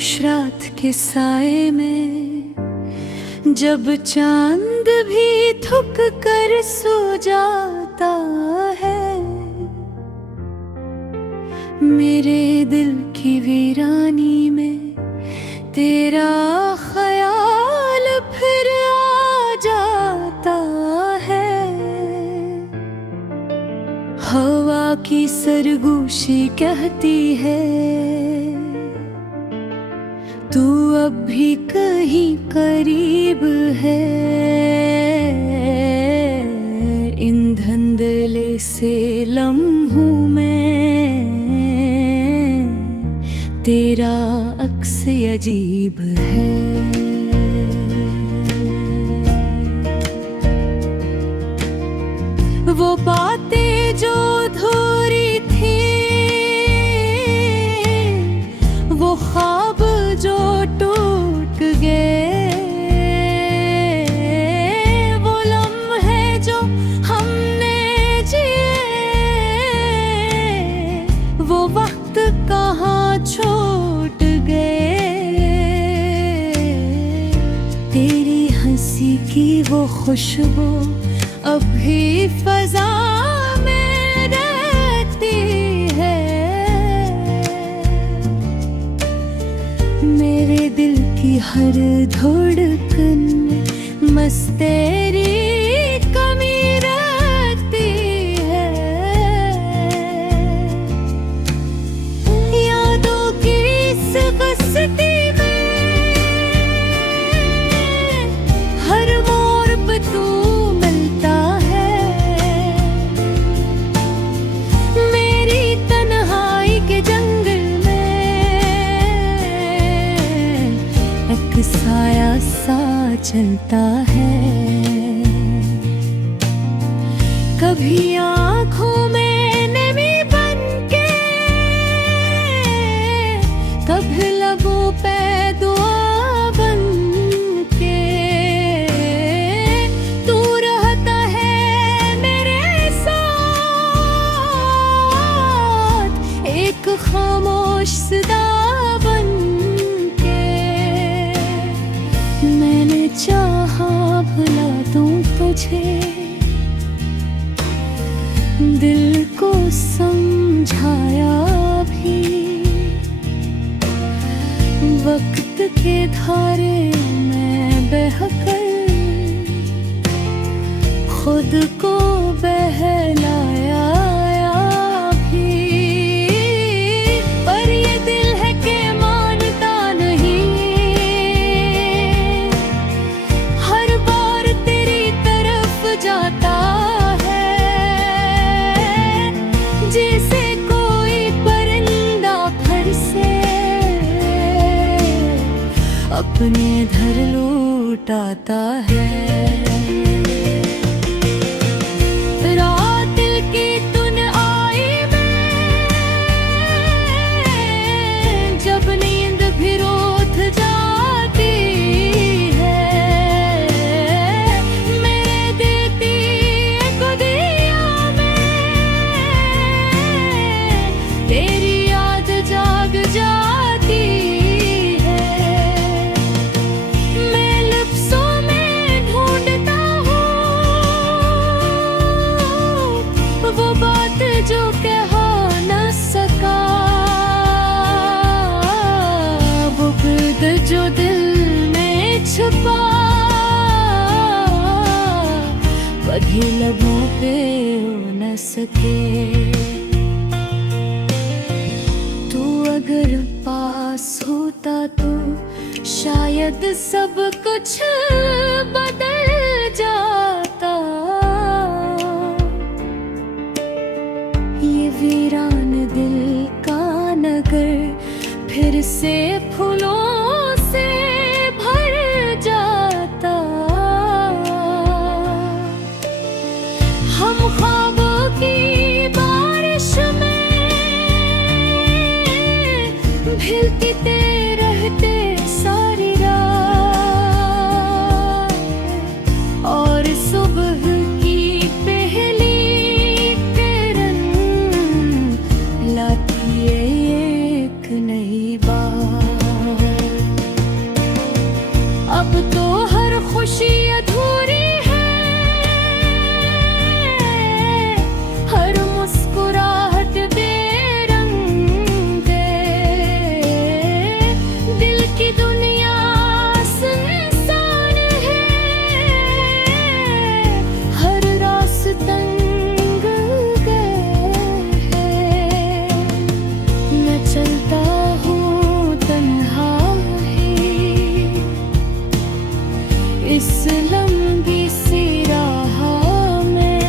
खामोश रात के साए में जब चांद भी थक कर सो जाता है, मेरे दिल की वीरानी में तेरा ख्याल फिर आ जाता है। हवा की सरगोशी कहती है तू अब भी कहीं करीब है। इन धुंधले से लम्हों में तेरा अक्स अजीब है। वो बातें जो अधूरी थी, वो ख्वाब जो टूट गए, वो लम्हे जो हमने जिए, वो वक्त कहाँ छूट गए। तेरी हंसी की वो खुशबू अब भी फजा में रहती है। मेरे दिल की हर धड़कन में मस्त तेरी कमी रहती है। यादों की इस बस्ती में हर मोड़ पे तू मिलता है। मेरी तन्हाई के जंगल में एक साया सा चलता है। कभी आँखों में नमी बनके, कभी लबों पे दुआ बनके, तू रहता है मेरे साथ एक खामोश सदा बनके। मैंने चाहा भुला दूं तुझे, दिल को समझाया भी, वक्त के धारे में बहकर खुद को बहलाया भी। पर ये दिल है कि मानता नहीं, हर बार तेरी तरफ जाता है। जैसे कोई परिंदा घर से अपने घर लौटाता है। रात दिल की तून आई में जब नींद भी रोत जाती है। मेरे दिल की गुदिया में तेरी याद जाग जाती है। मैं लफ्ज़ों में ढूंढता हूँ वो बात जो कह न सका, वो दर्द जो दिल में छुपा, कभी लबों पे हो न सके। तू अगर पास होता तो शायद सब कुछ बदल जाता। ये वीरान दिल का नगर फिर से फूलों से भर जाता। हम ख्वाबों की बारिश में भीगते रहते सारी रात, और सुबह की पहली किरण लाती है एक नई बात। तो हर खुशी अधूरी है, हर मुस्कुराहट बेरंग है, दिल की दुनिया सुनसान है, हर रास्ता तंग है। मैं चलता हूँ तन्हा ही इस लंबी सी राह में,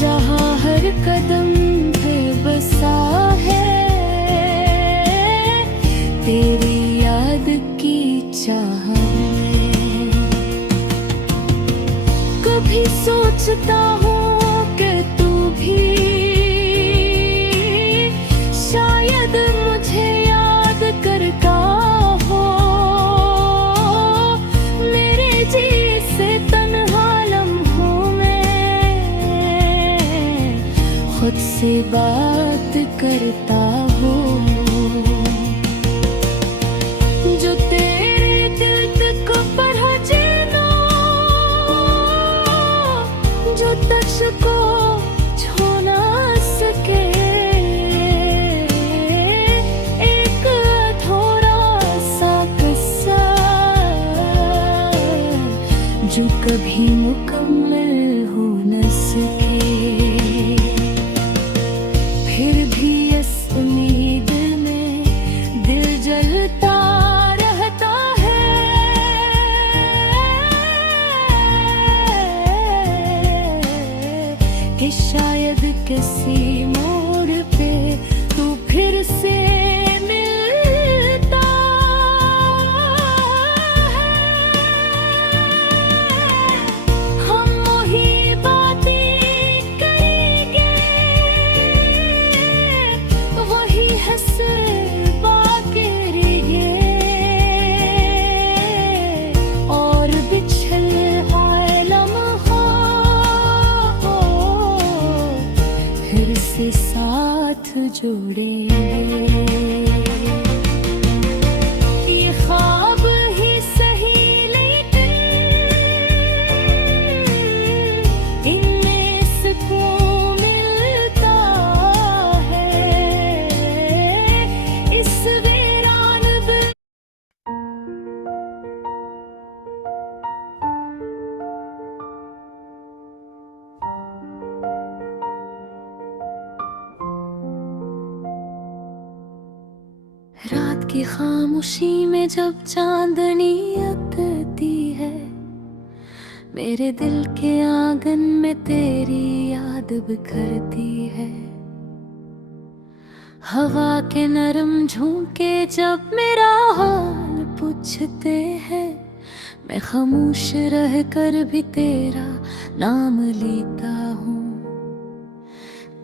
जहाँ हर कदम पे बसा है तेरी याद की चाह में। कभी सोचता हूँ कि तू भी शायद मुझे याद करता हो, मेरे जैसे तन्हा लम्हों में खुद से बात करता हो। जो तेरे दिल तक पहुँचे ना, जो तुझको छू ना सके, एक थोड़ा सा किस्सा जो कभी मुकम्मल हो न सके। फिर भी इस उम्मीद में दिल जलता रहता है कि शायद किसी मोड़ पे तू फिर से मिलता है। हम वही बातें करेंगे, वही हंस बाकेंगे, और बिछल आए लम्हा फिर से साथ जोड़ेंगे। ये ख्वाब ही सही लेकिन इनमें सुकून मिलता है। इस वीरान रात की खामोशी में जब चांदनी उतरती है, मेरे दिल के आंगन में तेरी याद बिखरती है। हवा के नरम झोंके जब मेरा हाल पूछते हैं, मैं खामोश रह कर भी तेरा नाम लेता हूँ।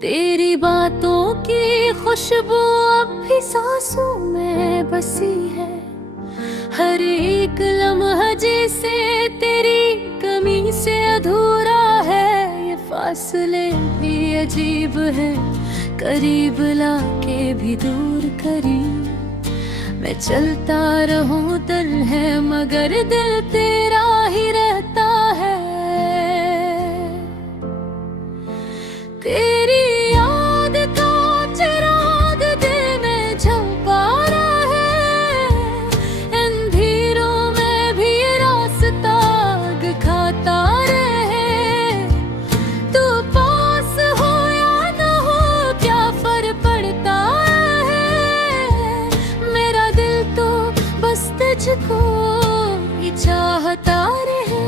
तेरी बातों की खुशबू अब भी सांसों में बसी है, हर एक लम्हा जैसे तेरी कमी से अधूरा है। ये फासले भी अजीब है, करीब लाके भी दूर करीब। मैं चलता रहूं दिल है मगर दिल तेरा ही रहता है। तेरी याद का चिराग दिल में झलका रहा है, अंधेरों में भी रास्ता दिखाता रहे। तू पास हो या न हो क्या फर्क पड़ता है, मेरा दिल तो बस तुझको ही चाहता रहे।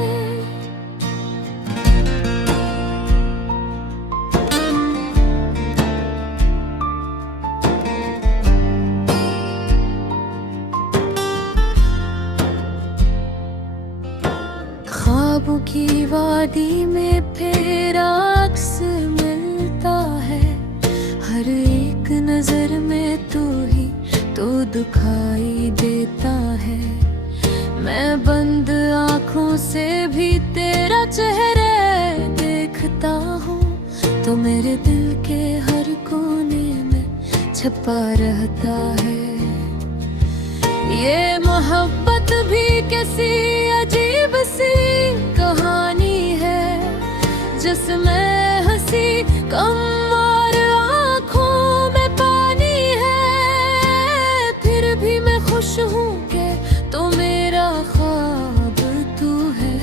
ख्वाबों की वादी में फिर अक्स मिलता है, हर एक नजर में तू ही तो दिखाई देता है। मैं बंद आँखों से भी तेरा चेहरा देखता हूँ, तो मेरे दिल के हर कोने में छुपा रहता है। ये मोहब्बत कैसी अजीब सी कहानी है, जिसमें हंसी कम और आँखों में पानी है। फिर भी मैं खुश हूँ कि तो मेरा ख्वाब तू है।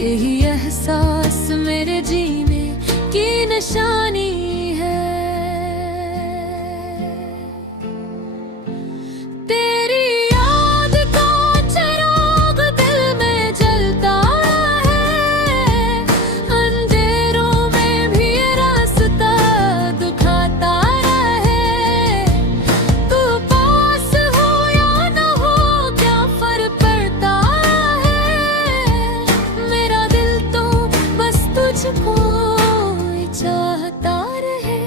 यही एहसास मेरे जीने की निशानी है। तेरी याद का चिराग दिल में जलता है, अंधेरों में भी रास्ता दिखाता रहे। तू पास हो या न हो क्या फर्क पड़ता है, मेरा दिल तो बस तुझको ही चाहता रहे।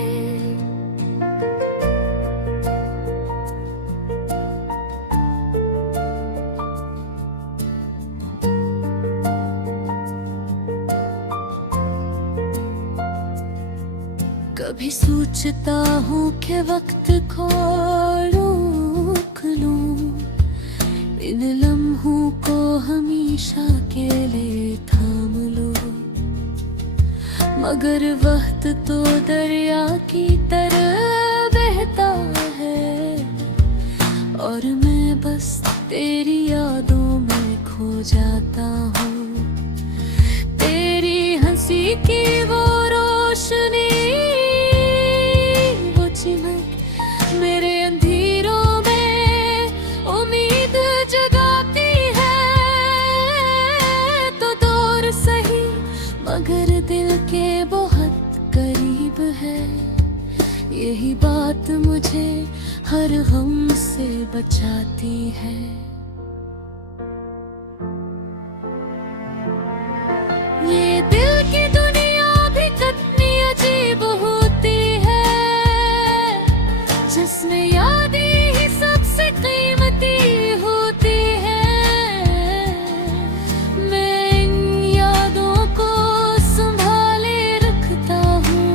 कभी सोचता हूँ कि वक्त को रोक लूं, इन लम्हों को हमेशा के लिए थाम लूं, मगर वक्त तो दरिया की तरह बहता है और मैं बस तेरी यादों में खो जाता हूँ। तेरी हंसी की वो रोशनी, वो चिमक मेरे अंधेरों में उम्मीद जगाती है। तो दूर सही मगर दिल के बहुत करीब है। यही बात मुझे हर गम से बचाती है। ये दिल की दुनिया भी कितनी अजीब होती है, जिसमें यादें ही सबसे कीमती होती है। मैं इन यादों को संभाले रखता हूँ,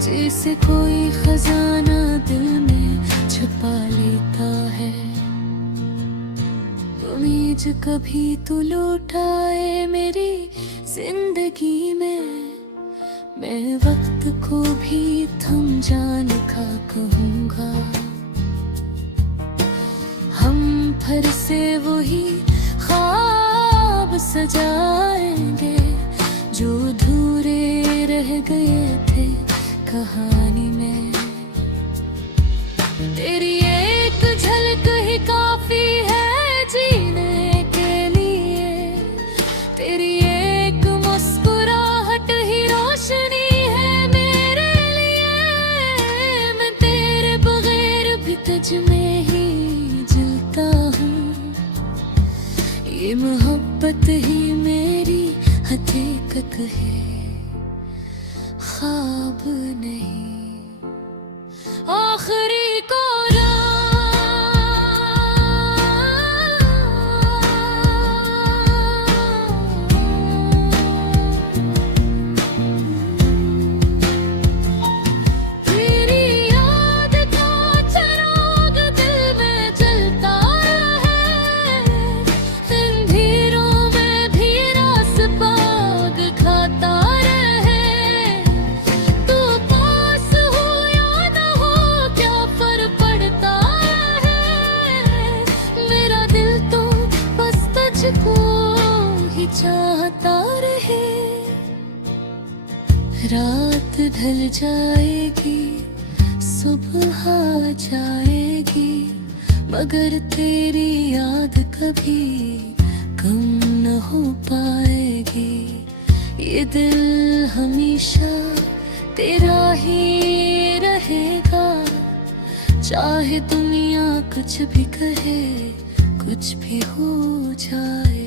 जैसे कोई खजाना दिल में छुपा लेता है। उम्मीद कभी तू लौटाए मेरी जिंदगी में, मैं वक्त को भी थम जाने का कहूँगा। हम फिर से वही ख्वाब सजाएंगे जो अधूरे रह गए थे कहानी में। तेरी एक झलक ही काफी है जीने के लिए, तेरी एक मुस्कुराहट ही रोशनी है मेरे लिए। मैं तेरे बगैर भी तुझ में ही जलता हूँ, ये मोहब्बत ही मेरी हकीकत है, ख्वाब नहीं। आखिरी को ही चाहता रहे। रात ढल जाएगी, सुबह आ जाएगी, मगर तेरी याद कभी कम न हो पाएगी। ये दिल हमेशा तेरा ही रहेगा, चाहे दुनिया कुछ भी कहे, कुछ भी हो जाए।